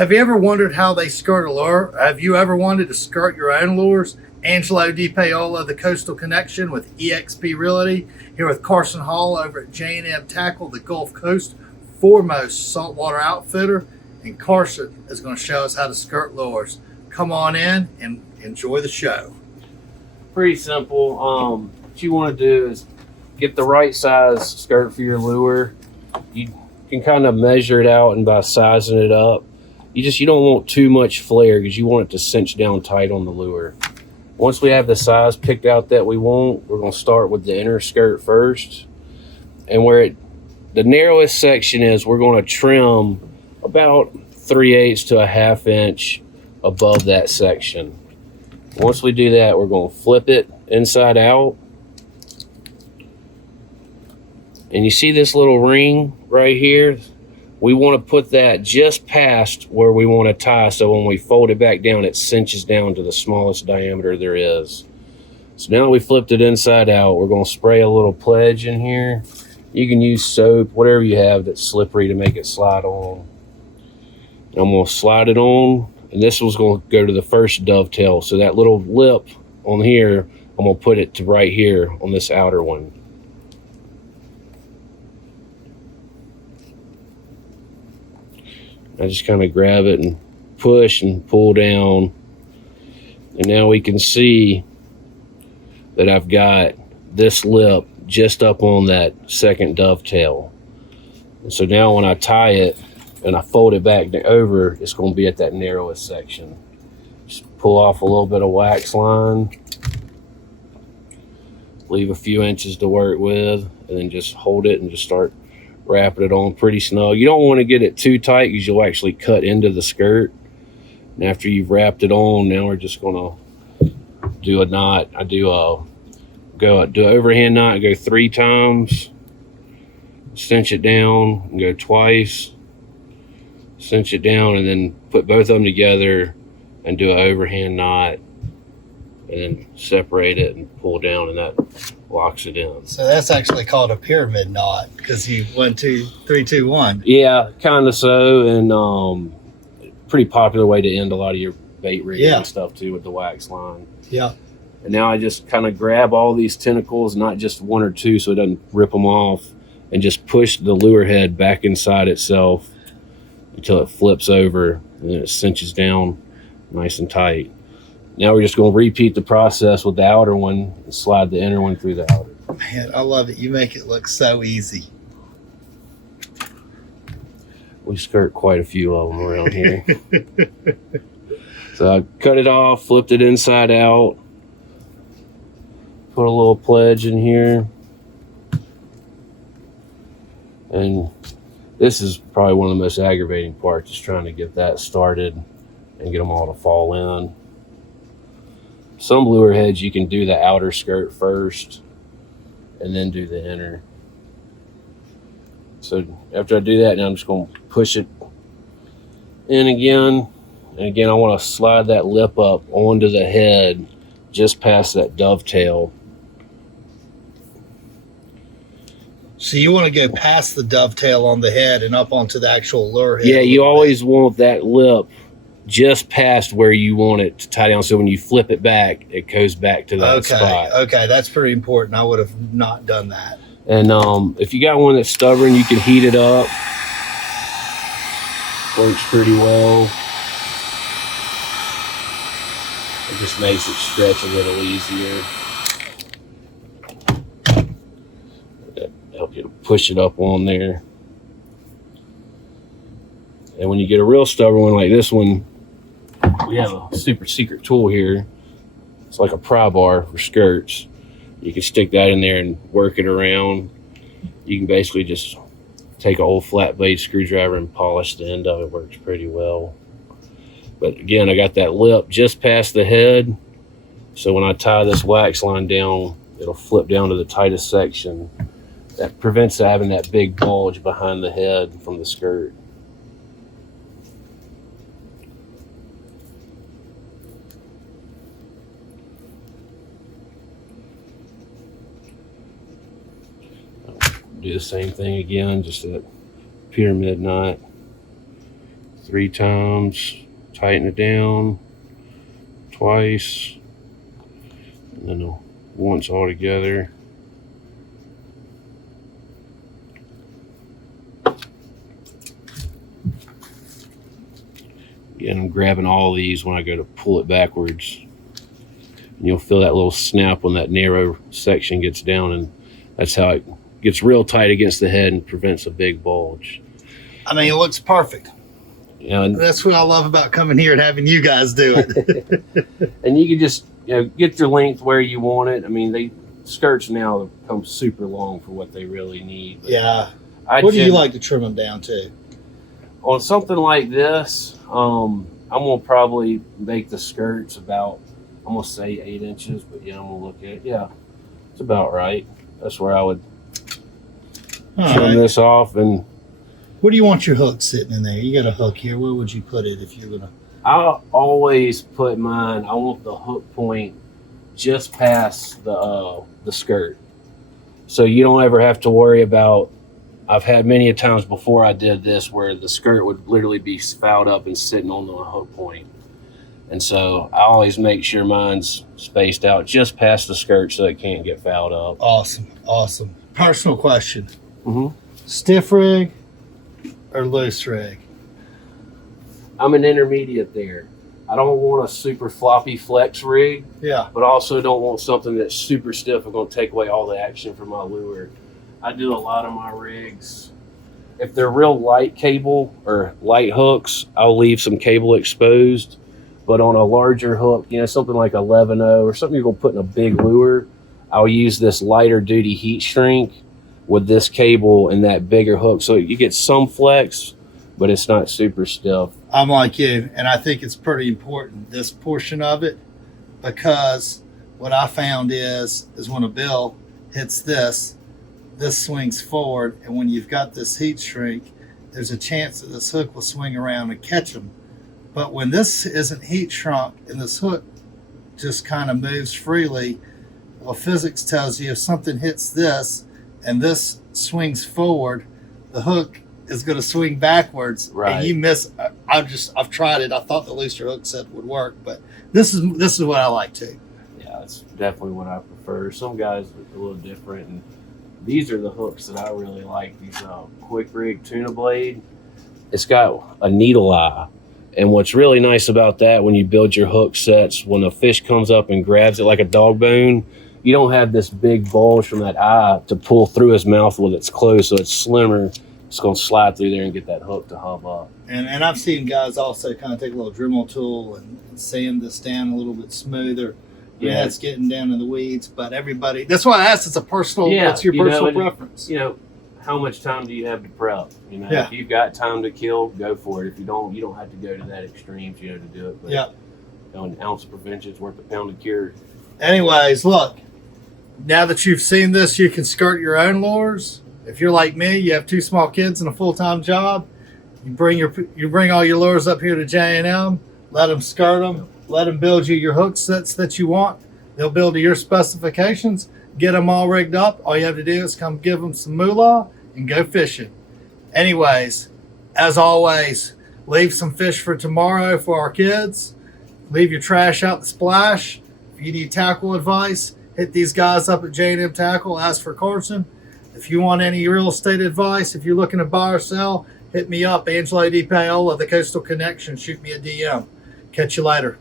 Have you ever wondered how they skirt a lure? Have you ever wanted to skirt your own lures? Angelo DePaola, the Coastal Connection with eXp Realty, here with Carson Hall over at J&M Tackle, the Gulf Coast foremost saltwater outfitter. And Carson is going to show us how to skirt lures. Come on in and enjoy the show. Pretty simple. What you want to do is get the right size skirt for your lure. You can kind of measure it out, and by sizing it up, you don't want too much flare because you want it to cinch down tight on the lure. Once we have the size picked out that we want, we're going to start with the inner skirt first. And where the narrowest section is, we're going to trim about 3/8 to a 1/2 inch above that section. Once we do that, we're going to flip it inside out. And you see this little ring right here? We want to put that just past where we want to tie, so when we fold it back down, it cinches down to the smallest diameter there is. So now that we flipped it inside out, we're going to spray a little pledge in here. You can use soap, whatever you have that's slippery to make it slide on. I'm going to slide it on, and this one's going to go to the first dovetail. So that little lip on here, I'm going to put it to right here on this outer one. I just kind of grab it and push and pull down. And now we can see that I've got this lip just up on that second dovetail. And so now when I tie it and I fold it back over, it's going to be at that narrowest section. Just pull off a little bit of wax line. Leave a few inches to work with, and then just hold it and just start wrapping it on pretty snug. You don't want to get it too tight because you'll actually cut into the skirt. And after you've wrapped it on, now we're just going to do a knot. I do overhand knot, go 3 times, cinch it down, and go twice, cinch it down, and then put both of them together and do an overhand knot, and then separate it and pull down, and that locks it in. So that's actually called a pyramid knot because you 1, 2, 3, 2, 1. Yeah, kind of so, and pretty popular way to end a lot of your bait rigging and stuff too, with the wax line. Yeah. And now I just kind of grab all these tentacles, not just 1 or 2 so it doesn't rip them off, and just push the lure head back inside itself until it flips over, and then it cinches down nice and tight. Now we're just going to repeat the process with the outer one and slide the inner one through the outer. Man, I love it. You make it look so easy. We skirt quite a few of them around here. So I cut it off, flipped it inside out, put a little pledge in here. And this is probably one of the most aggravating parts, is trying to get that started and get them all to fall in. Some lure heads, you can do the outer skirt first and then do the inner. So after I do that, now I'm just going to push it in again. And again, I want to slide that lip up onto the head just past that dovetail. So you want to go past the dovetail on the head and up onto the actual lure head? Yeah, you always want that lip just past where you want it to tie down, so when you flip it back, it goes back to that spot. Okay, that's pretty important. I would have not done that. And if you got one that's stubborn, you can heat it up. Works pretty well. It just makes it stretch a little easier. Help you to push it up on there. And when you get a real stubborn one like this one, we have a super secret tool here. It's like a pry bar for skirts. You can stick that in there and work it around. You can basically just take an old flat blade screwdriver and polish the end of it. Works pretty well. But again, I got that lip just past the head. So when I tie this wax line down, it'll flip down to the tightest section. That prevents having that big bulge behind the head from the skirt. Do the same thing again, just a pyramid knot 3 times, tighten it down twice, and then once all together. And I'm grabbing all these when I go to pull it backwards. And you'll feel that little snap when that narrow section gets down, and that's how it gets real tight against the head and prevents a big bulge. I mean, it looks perfect. Yeah, and That's what I love about coming here and having you guys do it. and you can just get your length where you want it. I mean, skirts now become super long for what they really need. But Yeah. What do you like to trim them down to? On something like this, I'm gonna probably make the skirts about, I'm gonna say 8 inches, but yeah, I'm gonna look at it. Yeah, it's about right. That's where I would trim this off. And where do you want your hook sitting in there? You got a hook here. Where would you put it if you're gonna? I always put mine. I want the hook point just past the skirt, so you don't ever have to worry about. I've had many a times before I did this where the skirt would literally be fouled up and sitting on the hook point. And so I always make sure mine's spaced out just past the skirt so it can't get fouled up. Awesome. Awesome. Personal question. Mm-hmm. Stiff rig or loose rig? I'm an intermediate there. I don't want a super floppy flex rig, Yeah. but also don't want something that's super stiff and going to take away all the action from my lure. I do a lot of my rigs. If they're real light cable or light hooks, I'll leave some cable exposed. But on a larger hook, something like 11-0 or something you're going to put in a big lure, I'll use this lighter duty heat shrink with this cable and that bigger hook. So you get some flex, but it's not super stiff. I'm like you, and I think it's pretty important, this portion of it, because what I found is when a bill hits this swings forward, and when you've got this heat shrink, there's a chance that this hook will swing around and catch them. But when this isn't heat shrunk and this hook just kind of moves freely, well, physics tells you if something hits this and this swings forward, the hook is going to swing backwards. Right. And you miss. I've tried it. I thought the looser hook set would work, but this is what I like too. Yeah, that's definitely what I prefer. Some guys are a little different, and these are the hooks that I really like. These quick rig tuna blade. It's got a needle eye. And what's really nice about that, when you build your hook sets, when a fish comes up and grabs it like a dog bone, you don't have this big bulge from that eye to pull through his mouth with its closed, so it's slimmer. It's going to slide through there and get that hook to hub up. And I've seen guys also kind of take a little Dremel tool and sand this down a little bit smoother. Yeah, it's getting down in the weeds, but everybody, that's why I asked, it's a personal, what's your personal preference? How much time do you have to prep? If you've got time to kill, go for it. If you don't have to go to that extreme, to do it. But, an ounce of prevention is worth a pound of cure. Anyways, look, now that you've seen this, you can skirt your own lures. If you're like me, you have 2 small kids and a full-time job, you bring all your lures up here to J&M, let them skirt them, let them build you your hook sets that you want. They'll build to your specifications, get them all rigged up. All you have to do is come give them some moolah and go fishing. Anyways, as always, leave some fish for tomorrow for our kids. Leave your trash out the splash. If you need tackle advice, hit these guys up at J&M Tackle. Ask for Carson. If you want any real estate advice, if you're looking to buy or sell, hit me up, Angelo DePaola, the Coastal Connection. Shoot me a DM. Catch you later.